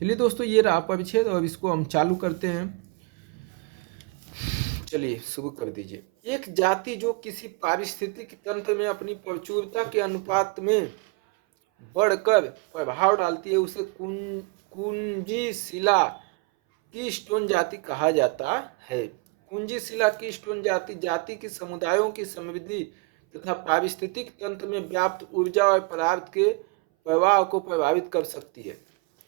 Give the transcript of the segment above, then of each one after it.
चलिए दोस्तों, ये रहा परिच्छेद और इसको हम चालू करते हैं। चलिए शुरू कर दीजिए। एक जाति जो किसी पारिस्थितिक तंत्र में अपनी प्रचुरता के अनुपात में बढ़कर प्रभाव डालती है उसे कुंजी शिला की स्टोन जाति कहा जाता है। कुंजी शिला की स्टोन जाति जाति के समुदायों की समृद्धि तथा पारिस्थितिक तंत्र में व्याप्त ऊर्जा और पदार्थ के प्रवाह को प्रभावित कर सकती है।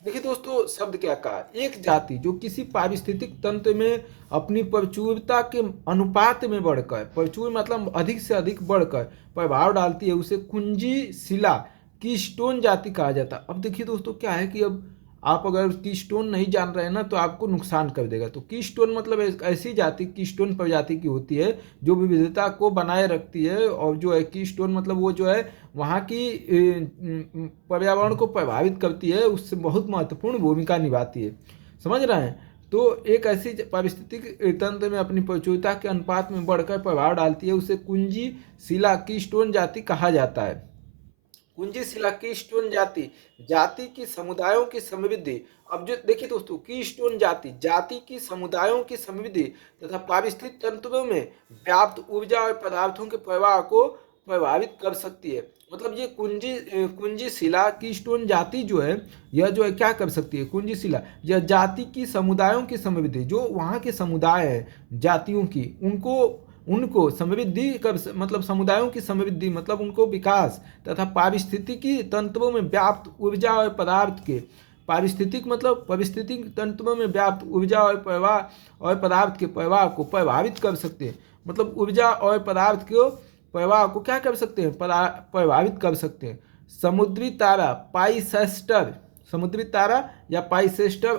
देखिए दोस्तों, शब्द क्या कहा, एक जाति जो किसी पारिस्थितिक तंत्र में अपनी प्रचुरता के अनुपात में बढ़कर, प्रचुर मतलब अधिक से अधिक बढ़कर प्रभाव डालती है उसे कुंजी शिला की स्टोन जाति कहा जाता है। अब देखिए दोस्तों, क्या है कि अब आप अगर कीस्टोन नहीं जान रहे हैं ना तो आपको नुकसान कर देगा। तो कीस्टोन मतलब एक ऐसी जाति कीस्टोन प्रजाति की होती है जो विविधता को बनाए रखती है, और जो है कीस्टोन मतलब वो जो है वहाँ की पर्यावरण को प्रभावित करती है, उससे बहुत महत्वपूर्ण भूमिका निभाती है। समझ रहे हैं? तो एक ऐसी पारिस्थितिक तंत्र में अपनी प्रचुरता के अनुपात में बढ़कर प्रभाव डालती है उसे कुंजी शिला कीस्टोन जाति कहा जाता है। कुंजी शिला कीस्टोन जाति जाति की समुदायों की समृद्धि। अब जो देखिए दोस्तों, कीस्टोन जाति जाति की समुदायों की समृद्धि तथा पारिस्थितिक तंत्रों में व्याप्त ऊर्जा और पदार्थों के प्रवाह को प्रभावित कर सकती है। मतलब ये कुंजी शिला कीस्टोन जाति जो है, यह जो है क्या कर सकती है, कुंजी शिला यह जाति की समुदायों की समृद्धि, जो वहाँ के समुदाय हैं जातियों की, उनको उनको समृद्धि कर मतलब समुदायों की समृद्धि मतलब उनको विकास तथा पारिस्थितिकी तंत्रों में व्याप्त ऊर्जा और पदार्थ के, पारिस्थितिक मतलब पारिस्थितिक तंत्रों में व्याप्त ऊर्जा और प्रवाह और पदार्थ के प्रवाह को प्रभावित कर सकते हैं। मतलब ऊर्जा और पदार्थ के प्रवाह को क्या कर सकते हैं, प्रभावित कर सकते हैं। समुद्री तारा पाइसेस्टर, समुद्री तारा या पाइसेस्टर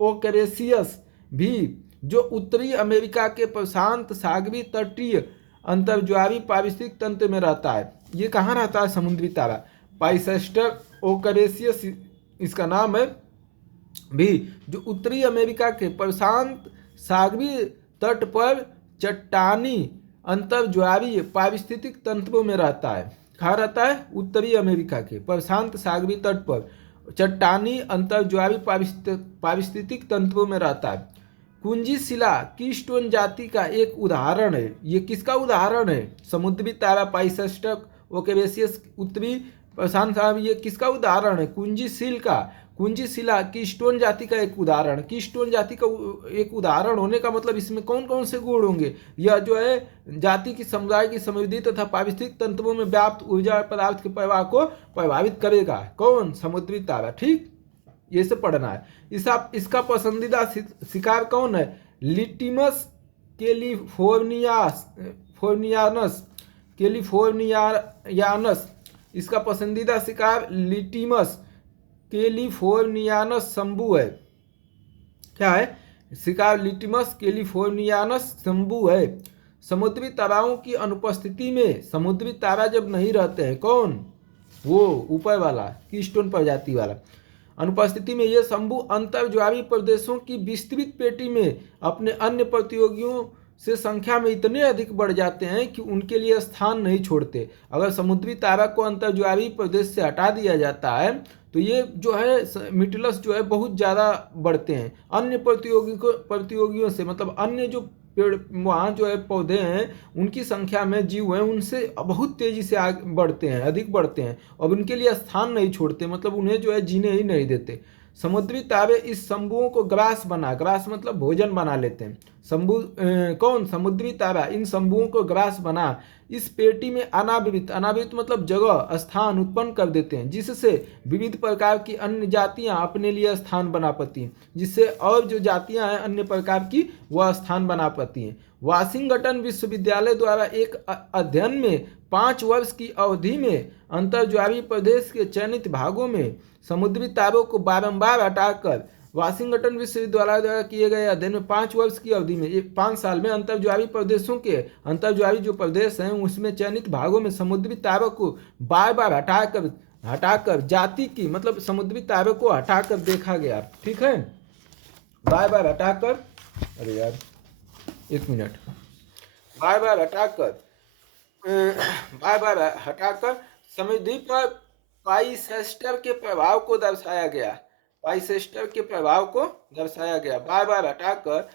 ओकेरेसियस भी, जो उत्तरी अमेरिका के प्रशांत सागरीय तटीय अंतर्ज्वारीय पारिस्थितिक तंत्र में रहता है। ये कहाँ रहता है, समुद्री तारा पाइसेस्टर ओकरेसियस इसका नाम है, भी जो उत्तरी अमेरिका के प्रशांत सागरीय तट पर चट्टानी अंतर्ज्वारीय पारिस्थितिक तंत्रों में रहता है। कहाँ रहता है, उत्तरी अमेरिका के प्रशांत सागरीय तट पर चट्टानी अंतर्ज्वारीय पारिस्थितिक तंत्रों में रहता है। कुंजी शिला कीस्टोन जाति का एक उदाहरण है। ये किसका उदाहरण है, समुद्री तारा पाइसेस्टर ओकेरेसियस उत्तरी प्रशांत साहब, ये किसका उदाहरण है, कुंजी शिला कीस्टोन जाति का एक उदाहरण। कीस्टोन जाति का एक उदाहरण होने का मतलब इसमें कौन कौन से गुण होंगे, यह जो है जाति की समुदाय की समृद्धि तथा पारिस्थितिक तंत्रों में व्याप्त ऊर्जा और पदार्थ के प्रवाह को प्रभावित करेगा। कौन, समुद्री तारा। ठीक, ये सब पढ़ना है। इसका पसंदीदा शिकार कौन है, लिटिमस कैलिफोर्नियानस। इसका पसंदीदा शिकार लिटिमस कैलिफोर्नियानस शंभू है। क्या है, शिकार लिटिमस कैलिफोर्नियानस शंभू है। समुद्री ताराओं की अनुपस्थिति में, समुद्री तारा जब नहीं रहते हैं, कौन, वो ऊपर वाला कीस्टोन प्रजाति वाला, अनुपस्थिति में ये शंभू अंतर्ज्वारीय प्रदेशों की विस्तृत पेटी में अपने अन्य प्रतियोगियों से संख्या में इतने अधिक बढ़ जाते हैं कि उनके लिए स्थान नहीं छोड़ते। अगर समुद्री तारा को अंतर्ज्वारीय प्रदेश से हटा दिया जाता है तो ये जो है मिटलस जो है बहुत ज़्यादा बढ़ते हैं अन्य प्रतियोगियों से, मतलब अन्य जो पेड़ वहाँ जो है पौधे हैं उनकी संख्या में जीव हैं उनसे बहुत तेज़ी से आगे बढ़ते हैं, अधिक बढ़ते हैं, और उनके लिए स्थान नहीं छोड़ते, मतलब उन्हें जो है जीने ही नहीं देते। समुद्री तारे इस शंभुओं को ग्रास मतलब भोजन बना लेते हैं। कौन, समुद्री तारा इन शंभुओं को ग्रास बना इस पेटी में अनावृत मतलब जगह स्थान उत्पन्न कर देते हैं, जिससे विविध प्रकार की अन्य जातियां अपने लिए स्थान बना पाती हैं, जिससे और जो जातियां हैं अन्य प्रकार की वह स्थान बना पाती हैं। वाशिंगटन विश्वविद्यालय द्वारा एक अध्ययन में 5 वर्ष की अवधि में अंतर्ज्वारीय प्रदेश के चयनित भागों में समुद्री तारों को बारंबार हटाकर, वाशिंगटन विश्वविद्यालय द्वारा किए गए अध्ययन में 5 वर्ष की अवधि में 5 साल में अंतर्ज्वारीय प्रदेशों के अंतर्ज्वारीय जो प्रदेश हैं उसमें चयनित भागों में समुद्री तारों को बार बार हटाकर जाति की मतलब समुद्री तारों को हटाकर देखा गया। ठीक है, बार बार हटाकर, अरे यार एक मिनट, बार बार हटाकर समुद्री पर पाइसेस्टर के प्रभाव को दर्शाया गया। पाइसेस्टर के प्रभाव को दर्शाया गया। बार बार हटाकर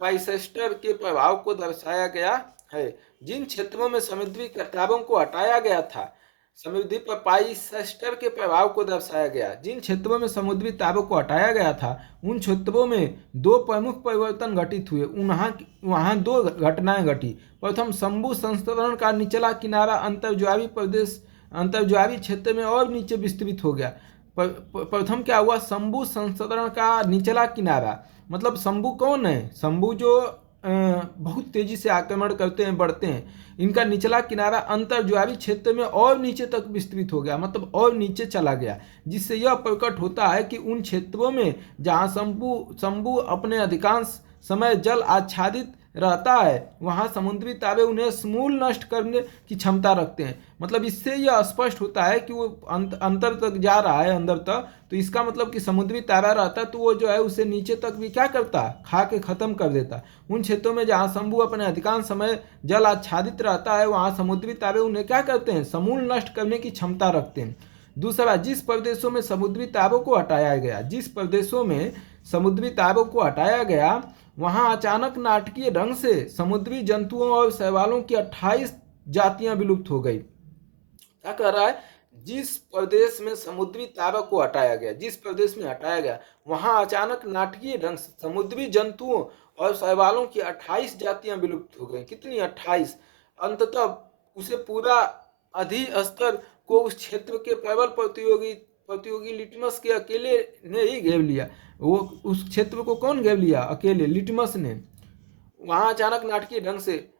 पाइसेस्टर के प्रभाव को दर्शाया गया है। जिन क्षेत्रों में समुद्री कटावों को हटाया गया था, समुद्री पर पाइसेस्टर के प्रभाव को दर्शाया गया। जिन क्षेत्रों में समुद्री तारों को हटाया गया था, उन क्षेत्रों में दो प्रमुख परिवर्तन घटित हुए। वहाँ दो घटनाएं घटी। प्रथम, शंभु संस्तरण का निचला किनारा अंतर्ज्वारीय क्षेत्र में और नीचे विस्तृत हो गया। प्रथम क्या हुआ? शंभु संस्तरण का निचला किनारा, मतलब शंभु कौन है? शंभु जो बहुत तेजी से आक्रमण करते हैं, बढ़ते हैं। इनका निचला किनारा अंतर्ज्वारीय क्षेत्र में और नीचे तक विस्तृत हो गया, मतलब और नीचे चला गया, जिससे यह प्रकट होता है कि उन क्षेत्रों में जहाँ शंभु अपने अधिकांश समय जल आच्छादित रहता है, वहाँ समुद्री तारे उन्हें समूल नष्ट करने की क्षमता रखते हैं। मतलब इससे यह स्पष्ट होता है कि वो अंतर तक जा रहा है, अंदर तक। तो इसका मतलब कि समुद्री तारा रहता तो वो जो है उसे नीचे तक भी क्या करता? खा के खत्म कर देता। उन क्षेत्रों में जहाँ शंभु अपने अधिकांश समय जल आच्छादित रहता है, वहाँ समुद्री तारे उन्हें क्या करते हैं? समूल नष्ट करने की क्षमता रखते हैं। दूसरा, जिस प्रदेशों में समुद्री तारों को हटाया गया, वहां अचानक नाटकीय ढंग से समुद्री जंतुओं और शैवालों की 28 जातियां विलुप्त हो गई। क्या कह रहा है? जिस प्रदेश में समुद्री तारों को हटाया गया, वहां अचानक नाटकीय ढंग से समुद्री जंतुओं और शैवालों की 28 जातियां विलुप्त हो गई। कितनी? 28। अंततः उसे पूरा अधिस्तर को उस क्षेत्र के प्रबल प्रतियोगी लिटमस के अकेले ने ही घेर लिया। वो उस क्षेत्र को कौन घेर लिया? अकेले लिटमस ने। वहां अचानक नाटकीय ढंग से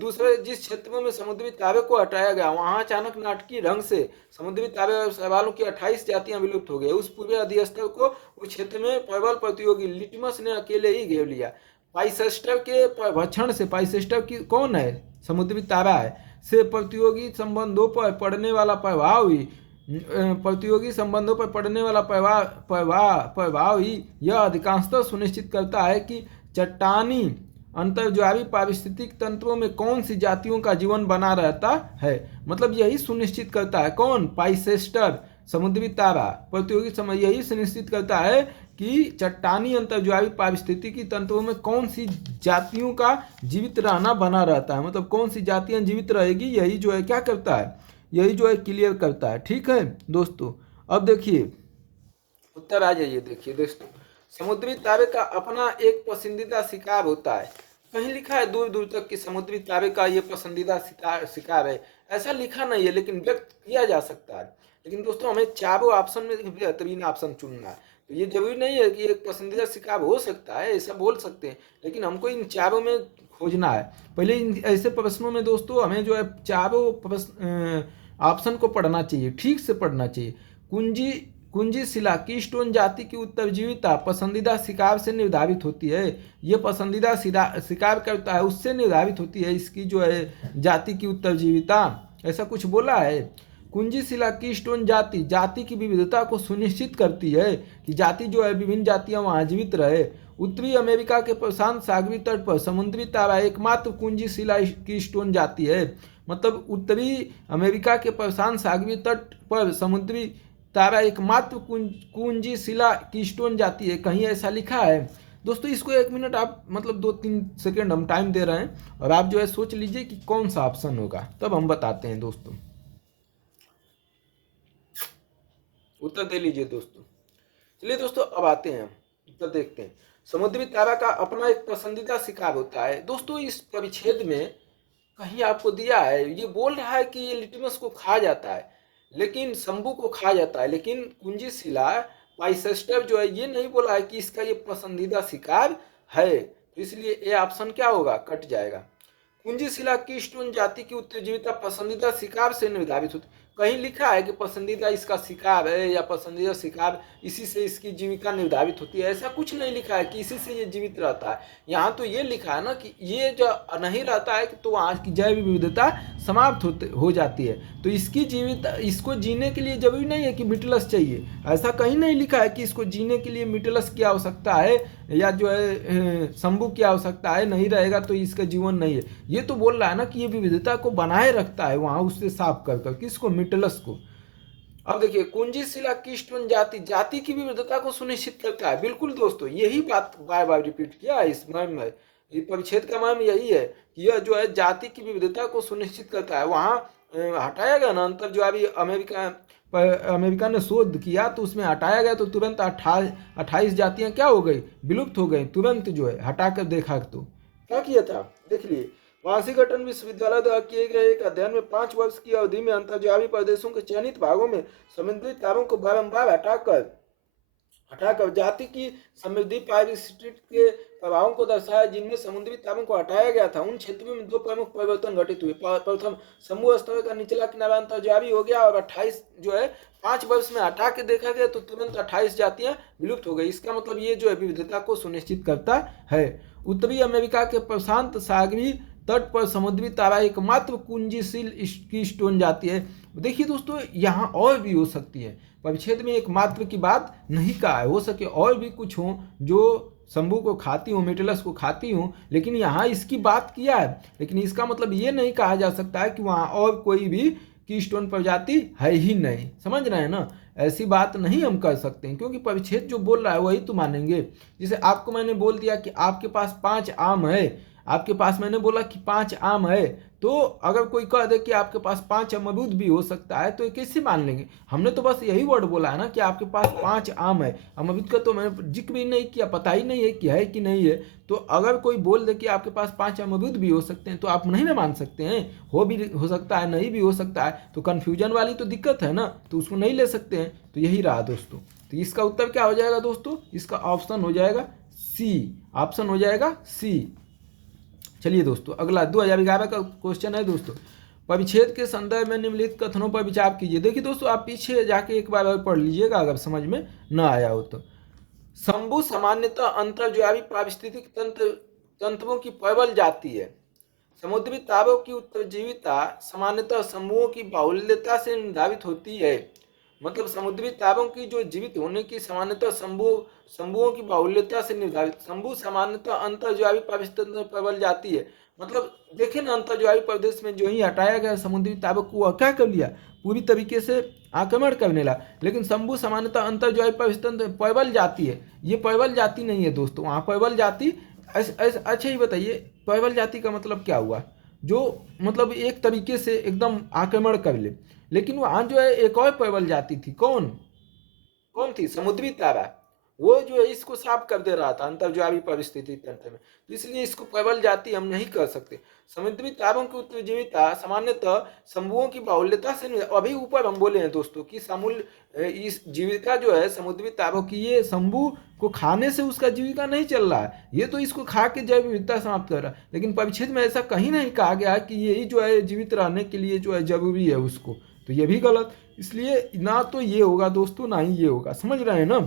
दूसरे, जिस क्षेत्रों में समुद्री तारे को हटाया गया, वहां अचानक नाटकीय ढंग से समुद्री तारे और शैवालों की 28 जातियां विलुप्त हो गई। उस पूरे अधिस्तर को उस क्षेत्र में प्रबल प्रतियोगी लिटमस ने अकेले ही घेर लिया। पाइसेस्टर के भक्षण से, पाइसेस्टर की कौन है? समुद्री तारा है, से प्रतियोगी संबंधों पर पड़ने वाला प्रभाव ही यह अधिकांशतः सुनिश्चित करता है कि चट्टानी अंतर्ज्वारीय पारिस्थितिक तंत्रों में कौन सी जातियों का जीवन बना रहता है। मतलब यही सुनिश्चित करता है। कौन? पाइसेस्टर, समुद्री तारा प्रतियोगी समय यही सुनिश्चित करता है कि चट्टानी अंतर्ज्वारीय पारिस्थितिकी तंत्रों में कौन सी जातियों का जीवित रहना बना रहता है। मतलब कौन सी जातियां जीवित रहेगी, यही जो है क्या करता है? यही जो है क्लियर करता है। ठीक है दोस्तों, अब देखिए उत्तर आ जाइए। देखिए दोस्तों, समुद्री तारे का अपना एक पसंदीदा शिकार होता है। कहीं लिखा है दूर दूर तक कि समुद्री तारे का ये पसंदीदा शिकार है, ऐसा लिखा नहीं है, लेकिन व्यक्त किया जा सकता है। लेकिन दोस्तों, हमें चारों ऑप्शन में बेहतरीन ऑप्शन चुनना है। तो ये जरूरी नहीं है कि एक पसंदीदा शिकार हो सकता है, ऐसा बोल सकते हैं, लेकिन हमको इन चारों में खोजना है। पहले इन ऐसे प्रश्नों में दोस्तों हमें जो है चारों ऑप्शन को पढ़ना चाहिए, ठीक से पढ़ना चाहिए। कुंजी शिला कीस्टोन जाति की उत्तरजीविता पसंदीदा शिकार से निर्धारित होती है। ये पसंदीदा शिकार करता है, उससे निर्धारित होती है इसकी जो है जाति की उत्तरजीविता। ऐसा कुछ बोला है। कुंजी शिला कीस्टोन जाति की विविधता को सुनिश्चित करती है कि जाति जो है विभिन्न जातियां वहां जीवित रहे। उत्तरी अमेरिका के प्रशांत सागरीय तट पर समुद्री तारा एकमात्र कुंजी शिला कीस्टोन जाति है। मतलब उत्तरी अमेरिका के प्रशांत सागरीय तट पर समुद्री तारा एकमात्र कुंजी शिला कीस्टोन जाति है। कहीं ऐसा लिखा है दोस्तों? इसको 1 मिनट आप मतलब 2-3 सेकेंड हम टाइम दे रहे हैं और आप जो है सोच लीजिए कि कौन सा ऑप्शन होगा, तब हम बताते हैं दोस्तों। उत्तर दे लीजिए दोस्तों। चलिए दोस्तों, अब आते हैं, उत्तर देखते हैं। समुद्री तारा का अपना एक पसंदीदा शिकार होता है। दोस्तों, इस परिच्छेद में कहीं आपको दिया है, ये बोल रहा है कि ये लिटमस को खा जाता है, लेकिन शंभु को खा जाता है, लेकिन कुंजी शिला पाइसेस्टर जो है ये नहीं बोला है कि इसका ये पसंदीदा शिकार है। तो इसलिए ये ऑप्शन क्या होगा? कट जाएगा। कुंजी शिला कीस्टोन जाति की उत्तरजीविता पसंदीदा शिकार से निर्धारित होती। कहीं लिखा है कि पसंदीदा इसका शिकार है या पसंदीदा शिकार इसी से इसकी जीविका निर्धारित होती है, ऐसा कुछ नहीं लिखा है कि इसी से ये जीवित रहता है। यहाँ तो ये लिखा है ना कि ये जो नहीं रहता है तो वहाँ की जैव विविधता समाप्त हो जाती है। तो इसको जीने के लिए जरूरी नहीं है कि मिटलस चाहिए, ऐसा कहीं नहीं लिखा है कि इसको जीने के लिए मिटलस की आवश्यकता है या जो है शंभु की आवश्यकता है, नहीं रहेगा तो इसका जीवन नहीं है। ये तो बोल रहा है ना कि ये विविधता को बनाए रखता है वहाँ उससे साफ कर किसको? मिटलस को। अब देखिए, कुंजी शिला कीस्टोन जाति जाति की विविधता को सुनिश्चित करता है। बिल्कुल दोस्तों, यही बात बार बार रिपीट किया है इस मर्म में। ये परिच्छेद का मर्म यही है कि यह जो है जाति की विविधता को सुनिश्चित करता है। वहाँ हटाया गया ना अंतर, जो अभी अमेरिका ने शोध किया तो उसमें हटाया गया, तो तुरंत 28 जातियां क्या हो गई, विलुप्त हो गई तुरंत। जो है हटा कर देखा तो क्या किया था, देख लिए। वाशिंगटन विश्वविद्यालय द्वारा किए गए एक अध्ययन में 5 वर्ष की अवधि में अंतर्जावी प्रदेशों के चयनित भागों में समुद्री तारों को बारंबार हटाकर जाति की समृद्धि पारिस्थितिक के प्रभावों को दर्शाया, जिनमें समुद्री तारों को हटाया गया था। उन क्षेत्रों में 2 प्रमुख परिवर्तन घटित हुए। प्रथम, समूह स्तर का निचला किनारा अंतर्जावी हो गया और 28 जो है 5 वर्ष में हटा के देखा गया तो तुरंत 28 जातियां विलुप्त हो गई। इसका मतलब ये जो है विविधता को सुनिश्चित करता है। उत्तरी अमेरिका के प्रशांत सागरीय तट पर समुद्री तारा एकमात्र कुंजीशील कीस्टोन जाति है। देखिए दोस्तों, यहाँ और भी हो सकती है, परिच्छेद में एकमात्र की बात नहीं कहा है, हो सके और भी कुछ हो जो शंभू को खाती हूँ, मेटेलस को खाती हूँ, लेकिन यहाँ इसकी बात किया है। लेकिन इसका मतलब ये नहीं कहा जा सकता है कि वहाँ और कोई भी कीस्टोन प्रजाति है ही नहीं। समझ रहे हैं ना, ऐसी बात नहीं हम कर सकते हैं, क्योंकि परिच्छेद जो बोल रहा है वही तो मानेंगे। जैसे आपको मैंने बोल दिया कि आपके पास 5 आम है, आपके पास मैंने बोला कि 5 आम है, तो अगर कोई कह दे कि आपके पास 5 अमरूद भी हो सकता है तो ये कैसे मान लेंगे। हमने तो बस यही वर्ड बोला है ना कि आपके पास 5 आम है, अमरूद का तो मैंने जिक्र भी नहीं किया, पता ही नहीं है कि है कि नहीं है। तो अगर कोई बोल दे कि आपके पास 5 अमरूद भी हो सकते हैं तो आप नहीं ना मान सकते हैं, हो भी हो सकता है, नहीं भी हो सकता है, तो कन्फ्यूजन वाली तो दिक्कत है ना, तो उसको नहीं ले सकते हैं। तो यही रहा दोस्तों। तो इसका उत्तर क्या हो जाएगा दोस्तों, इसका ऑप्शन हो जाएगा सी, ऑप्शन हो जाएगा सी। चलिए दोस्तों, अगला 2011 का क्वेश्चन है दोस्तों। परिच्छेद के संदर्भ में निम्नलिखित कथनों पर विचार कीजिए। देखिए दोस्तों, आप पीछे जाके एक बार और पढ़ लीजिएगा अगर समझ में न आया हो तो। शंभु सामान्यतः अंतर्ज्वारीय पारिस्थितिक तंत्रों की प्रबल जाति है। समुद्री तारों की उत्तरजीविता सामान्यतः शंभुओं की बाहुल्यता से निर्धारित होती है। मतलब समुद्री तारों की जो जीवित होने की सामान्यतः शंभुओं की बाहुल्यता से निर्धारित। शंभु सामान्यतः अंतर्ज्वारीय पारिस्थितिक में प्रबल जाती है। मतलब देखे ना, अंतर्ज्वारीय प्रदेश में जो ही हटाया गया समुद्री तारों को क्या कर लिया, पूरी तरीके से आक्रमण करने लगा। लेकिन शंभु सामान्यतः अंतर्ज्वारीय पारिस्थितिक में प्रबल जाती है, ये प्रबल जाति नहीं है दोस्तों। वहाँ प्रबल जाति अच्छा ही बताइए, प्रबल जाति का मतलब क्या हुआ, जो मतलब एक तरीके से एकदम आक्रमण कर ले। लेकिन वहाँ जो है एक और प्रबल जाति थी, कौन कौन थी, समुद्री तारा। वो जो है इसको साफ कर दे रहा था अंतर्ज्वारीय परिस्थिति तंत्र में, तो इसलिए इसको प्रबल जाति हम नहीं कर सकते। समुद्री तारों की उत्तरजीविता सामान्यतः शंभुओं की बाहुल्यता से अभी ऊपर हम बोले हैं दोस्तों कि इस जीविका जो है समुद्री तारों की, ये शंभु को खाने से उसका जीविका नहीं चल रहा है, ये तो इसको खा के जैव विविधता समाप्त कर रहा है। लेकिन परिच्छेद में ऐसा कहीं नहीं कहा गया कि यही जो है जीवित रहने के लिए जो है जरूरी है उसको, तो ये भी गलत। इसलिए ना तो ये होगा दोस्तों, ना ही ये होगा। समझ रहे हैं ना।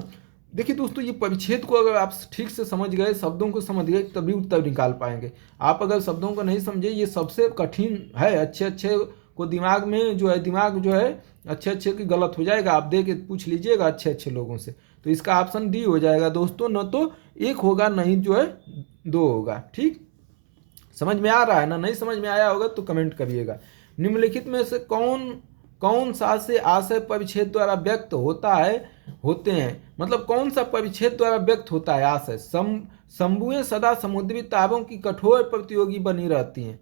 देखिए दोस्तों, ये परिच्छेद को अगर आप ठीक से समझ गए, शब्दों को समझ गए, तभी उत्तर निकाल पाएंगे। आप अगर शब्दों को नहीं समझे, ये सबसे कठिन है। अच्छे अच्छे को दिमाग में जो है, दिमाग जो है अच्छे अच्छे की गलत हो जाएगा। आप दे के पूछ लीजिएगा अच्छे अच्छे लोगों से, तो इसका ऑप्शन डी हो जाएगा दोस्तों। न तो एक होगा, नहीं जो है 2 होगा। ठीक, समझ में आ रहा है ना। नहीं समझ में आया होगा तो कमेंट करिएगा। निम्नलिखित में से कौन सा से आशय परिच्छेद द्वारा व्यक्त होते हैं। मतलब कौन सा परिच्छेद द्वारा व्यक्त होता है आशय। शंभुएं सदा समुद्री तारों की कठोर प्रतियोगी बनी रहती हैं।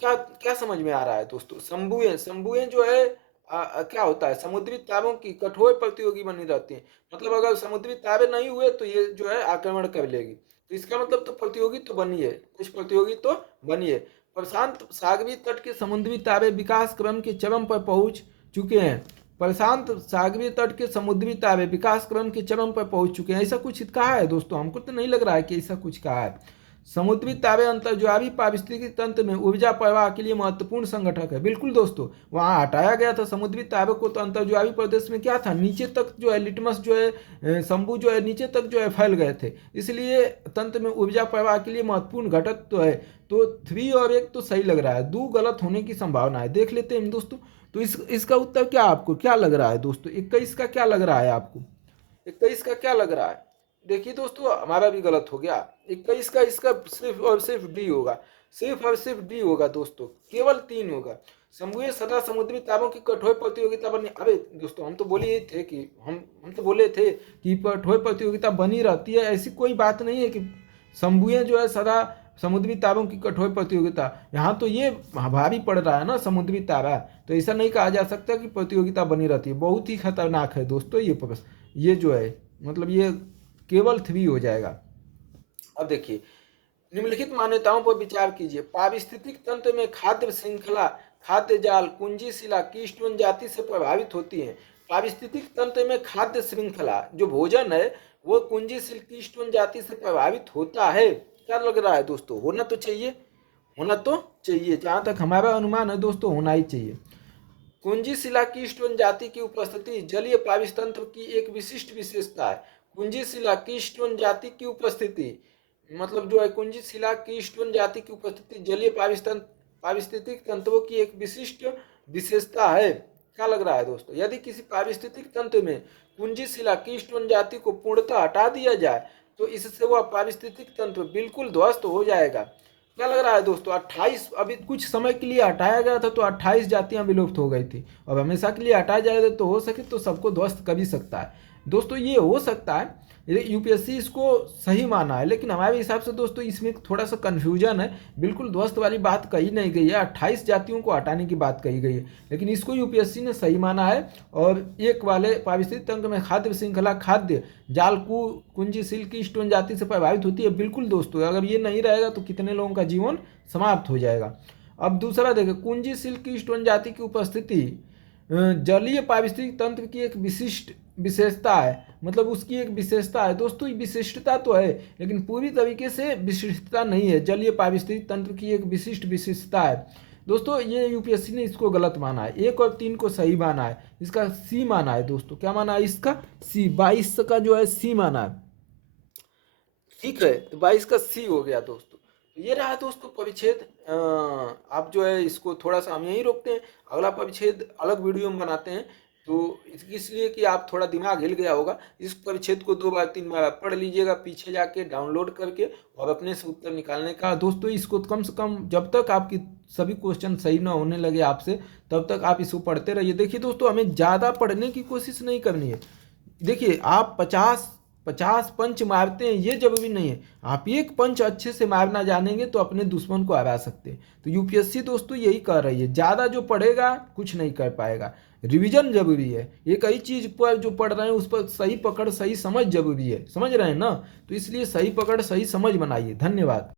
क्या क्या समझ में आ रहा है दोस्तों। शंभुएं जो है क्या होता है, समुद्री तारों की कठोर प्रतियोगी बनी रहती हैं। मतलब अगर समुद्री तारे नहीं हुए तो ये जो है आक्रमण कर लेगी। तो इसका मतलब तो प्रतियोगी तो बनी है, कुछ प्रतियोगी तो बनी है। प्रशांत सागरीय तट के समुद्री तारे विकास क्रम के चरम पर पहुंच चुके हैं। प्रशांत सागरीय तट के समुद्री तारे विकास क्रम के चरम पर पहुंच चुके हैं, ऐसा कुछ कहा है दोस्तों। हमको तो नहीं लग रहा है कि ऐसा कुछ कहा है। समुद्री तारे अंतर्ज्वारीय पारिस्थितिकी तंत्र में ऊर्जा प्रवाह के लिए महत्वपूर्ण संगठक है। बिल्कुल दोस्तों, वहाँ हटाया गया था समुद्री तारों को, तो अंतर्ज्वारीय प्रदेश में क्या था, नीचे तक जो है लिटमस जो है शंभु जो है नीचे तक जो है फैल गए थे, इसलिए तंत्र में ऊर्जा प्रवाह के लिए महत्वपूर्ण घटक तो है। तो 3 और 1 तो सही लग रहा है, 2 गलत होने की संभावना है। देख लेते हैं दोस्तों। तो इसका उत्तर क्या आपको क्या लग रहा है दोस्तों। 21 का क्या लग रहा है आपको, 21 का क्या लग रहा है। देखिए दोस्तों, हमारा भी गलत हो गया। 21 का इसका सिर्फ और सिर्फ डी होगा, सिर्फ और सिर्फ डी होगा दोस्तों, केवल 3 होगा। शंभुए सदा समुद्री तारों की कठोर प्रतियोगिता बनी। अबे दोस्तों, हम तो बोले ही थे कि हम तो बोले थे कि कठोर प्रतियोगिता बनी रहती है। ऐसी कोई बात नहीं है कि शंभुए जो है सदा समुद्री तारों की कठोर प्रतियोगिता, यहाँ तो ये भारी पड़ रहा है ना समुद्री तारा, तो ऐसा नहीं कहा जा सकता कि प्रतियोगिता बनी रहती है। बहुत ही खतरनाक है दोस्तों ये जो है, मतलब ये केवल 3 हो जाएगा। अब देखिए, निम्नलिखित मान्यताओं पर विचार कीजिए। पारिस्थितिक तंत्र में खाद्य श्रृंखला, खाद्य जाल, कुंजी शिला कीस्टोन जाति से प्रभावित होती है। पारिस्थितिक तंत्र में खाद्य श्रृंखला जो भोजन है वो कुंजी शिल कीस्टोन जाति से प्रभावित होता है। क्या लग रहा है दोस्तों? होना तो चाहिए, होना तो चाहिए, जहां तक हमारा अनुमान है दोस्तों होना ही चाहिए। कुंजी शिला कीस्टोन जाति की उपस्थिति जलीय पारितंत्र की एक विशिष्ट विशेषता है। कुंजी शिला कीस्टोन जाति की उपस्थिति, मतलब जो है कुंजी शिला कीस्टोन जाति की उपस्थिति जलीय पारिस्थितिक तंत्रों की एक विशिष्ट विशेषता है। क्या लग रहा है दोस्तों? यदि किसी पारिस्थितिक तंत्र में कुंजी शिला कीस्टोन जाति को पूर्णतः हटा दिया जाए तो इससे वह पारिस्थितिक तंत्र बिल्कुल ध्वस्त हो जाएगा। क्या लग रहा है दोस्तों? 28, अभी कुछ समय के लिए हटाया गया था तो 28 जातियां विलुप्त हो गई थी, और हमेशा के लिए हटाया जाएगा तो हो सके तो सबको ध्वस्त कर भी सकता है दोस्तों। ये हो सकता है, यूपीएससी इसको सही माना है, लेकिन हमारे हिसाब से दोस्तों इसमें थोड़ा सा कन्फ्यूजन है। बिल्कुल ध्वस्त वाली बात कही नहीं गई है, 28 जातियों को हटाने की बात कही गई है, लेकिन इसको यूपीएससी ने सही माना है। और एक वाले पारिस्थितिक तंत्र में खाद्य श्रृंखला, खाद्य जाल, कुंजी शिल की स्टोन जाति से प्रभावित होती है। बिल्कुल दोस्तों, अगर ये नहीं रहेगा तो कितने लोगों का जीवन समाप्त हो जाएगा। अब दूसरा देखें, कुंजी शिल की स्टोन जाति की उपस्थिति जलीय पारिस्थितिक तंत्र की एक विशिष्ट विशेषता है, मतलब उसकी एक विशेषता है दोस्तों। विशिष्टता तो है लेकिन पूरी तरीके से विशिष्टता नहीं है। जलीय पारिस्थितिक तंत्र की एक विशिष्ट विशेषता है दोस्तों। ये यूपीएससी ने इसको गलत माना है, 1 और 3 को सही माना है, इसका सी माना है दोस्तों। क्या माना है? इसका सी, 22 का जो है सी माना है। ठीक है, तो 22 का सी हो गया दोस्तों। तो ये रहा दोस्तों परिच्छेद। आप जो है इसको थोड़ा सा हम यहीं रोकते हैं, अगला परिच्छेद अलग वीडियो में बनाते हैं। तो इसलिए कि आप थोड़ा दिमाग हिल गया होगा, इस परिच्छेद को 2 बार 3 बार आप पढ़ लीजिएगा पीछे जाके डाउनलोड करके, और अपने से उत्तर निकालने का दोस्तों। इसको कम से कम जब तक आपकी सभी क्वेश्चन सही ना होने लगे आपसे, तब तक आप इसको पढ़ते रहिए। देखिए दोस्तों, हमें ज़्यादा पढ़ने की कोशिश नहीं करनी है। देखिए, आप 50 पंच मारते हैं ये जरूरी नहीं है, आप एक पंच अच्छे से मारना जानेंगे तो अपने दुश्मन को हरा सकते हैं। तो यूपीएससी दोस्तों यही कर रही है, ज़्यादा जो पढ़ेगा कुछ नहीं कर पाएगा। रिवीजन जरूरी है, एक ही चीज़ पर जो पढ़ रहे हैं उस पर सही पकड़ सही समझ जरूरी है, समझ रहे हैं ना? तो इसलिए सही पकड़ सही समझ बनाइए। धन्यवाद।